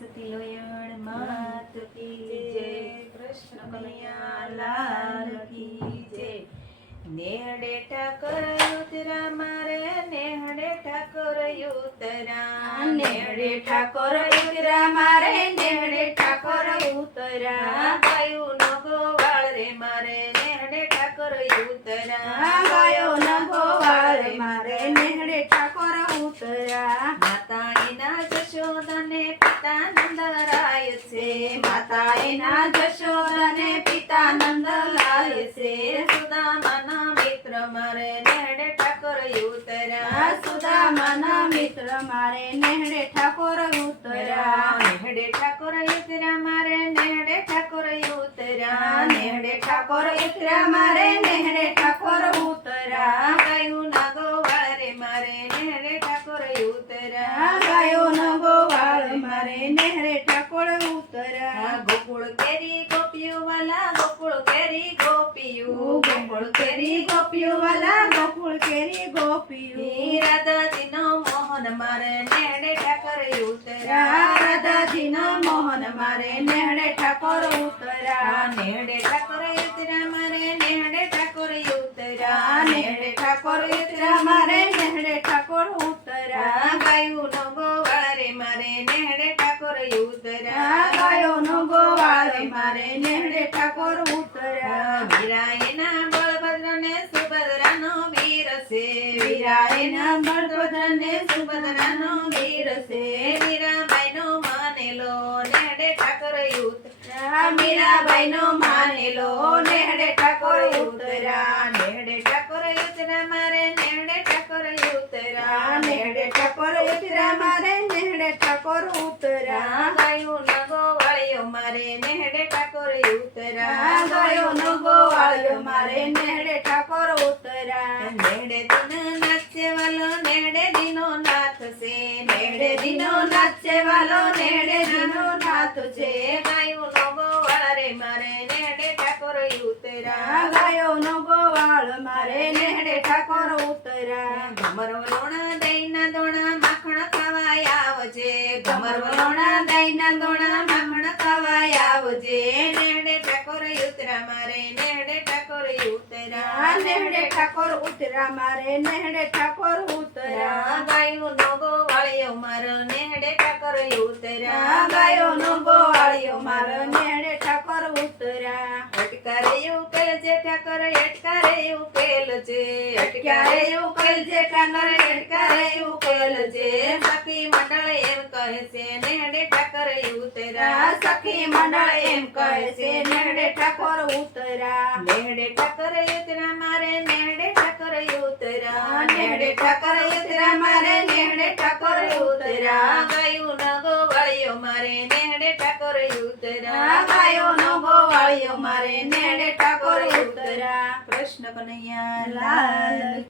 સતી લોયણ માત કી જય, કૃષ્ણ કનૈયા લાલ કી જય। નેહડે ઠાકોર ઉતરા મારે, નેહડે ઠાકોર ઉતરા, નેહડે ઠાકોર ઉતરા મારે, નેહડે ઠાકોર ઉતરા, ગાયું નો ગોવાળ રે મારે, નેહડે ઠાકોર ઉતરા, ગાયો ન ગોવાળ મારે, નેહડે ઠાકોર ઉતરા, માતા એના જશોદાને પિતા નંદરાય છે, માતા એના જશોદાને પિતા નંદલાય છે, સુદામાના મિત્ર મારે, નેહડે ઠાકોર ઉતરા, સુદામાના મિત્ર મારે, નેહડે ઠાકોર ઉતરા, નેહડે ઠાકોર ઉતરા મારે, નેહડે ઠાકોર ઉતરા, નેહડે ઠાકોર ઉતરા મારે, નેહડે ઠાકોર ઉતરા, ગાયું ના ગોવાળ રે મારે, નેહડે ઠાકોર ઉતરા, ગાયો ન ગોવાળ મારે, નેહડે ઠાકોર ઉતરા, ગોકુળ કેરી ગોપિયું વાલા, ગોકુળ કેરી ગોપિયું, ગોકુળ કેરી ગોપિયું વાલા, ગોકુળ કેરી ગોપિયું, રાધાજીનો મોહન મારે, નેહડે ઠાકોર ઉતરા, રાધાજીનો મોહન મારે, નેહડે ઠાકોર ઉતરા, નેહડે ઠાકોર ઉતરા મારે, નેહડે ઠાકોર ઉતરા, નેહડે ઠાકોર ઉતરા મારે, નેહડે ઠાકોર ઉતરા, ગાયું નો ગોવાળ રે મારે, નેહડે ઠાકોર ઉતરા, ગાયો નો ગોવાળ મારે, નેહડે ઠાકોર ઉતરા, વીરા એના બળભદ્રને સુભદ્રાનો વીર છે, વીરા એના બળભદ્રને સુભદ્રાનો વીર છે, મીરાબાઈનો માનેલો, નેહડે ઠાકોર ઉતરા, મીરાબાઈનો માનેલો, નેહડે ઠાકોર ઉતરા, નેહડે ઠાકોર ઉતરા મારે, નેહડે ઠાકોર ઉતરા, નેહડે ઠાકોર ઉતરા મારે, નેહડે ઠાકોર ઉતરા, ગાયું ન ગોવાળિયો મારે, નેહડે ઠાકોર ઉતરા, ગાયો નો ગોવાળિયો મારે, નેહડે ઠાકોર ઉતરા, નેહડે દિન નાચે વાલો, નેહડે દિનો નાથ છે, નેહડે દિનો નાચે વાલો, નેહડે દિનો નાથ છે, ગાયું નો ગોવાળ રે મારે, નેહડે ઠાકોર ઉતરા, ગાયો નો ગોવાળ મારે, નેહડે ઠાકોર ઉતરા, ઘમર વલોણા દહીંના દોણા માખણ ખાવાય આવજે, ઘમર વલોણા દહીંના દોણા માખણ ખાવાય આવજે, નેહડે ઠાકોર ઉતરા મારે, નેહડે ઠાકોર ઉતરા, નેહડે ઠાકોર ઉતરા મારે, નેહડે ઠાકોર ઉતરા, ગાયું નો ગોવાળિયો મારો, નેહડે ઠાકોર ઉતરા, ગાયો નો ગોવાળિયો મારો, નેહડે ઠાકોર ઉતરા, અટકારે ઉકેલ છે ઠાકોર, અટકારે ઉકેલ છે, ક્યારે ઉકેલ છે ઠાકોર, ક્યારે ઉકેલ છે, સખી મંડળ એમ કહે છે, નેહડે ઠાકોર ઉતરા, સખી મંડળ એમ કહે છે, નેહડે ઠાકોર ઉતરા, નેહડે ઠાકોર ઉતરા મારે, નેહડે ઠાકોર ઉતરા, નેહડે ઠાકોર ઉતરા મારે, નેહડે ઠાકોર ઉતરા, ગાયું ન ગોવાળિયો મારે, નેહડે ઠાકોર ઉતરા, ગાયો નો ગોવાળિયો મારે, નેહડે ઠાકોર ઉતરા, કૃષ્ણ કનૈયા લાલ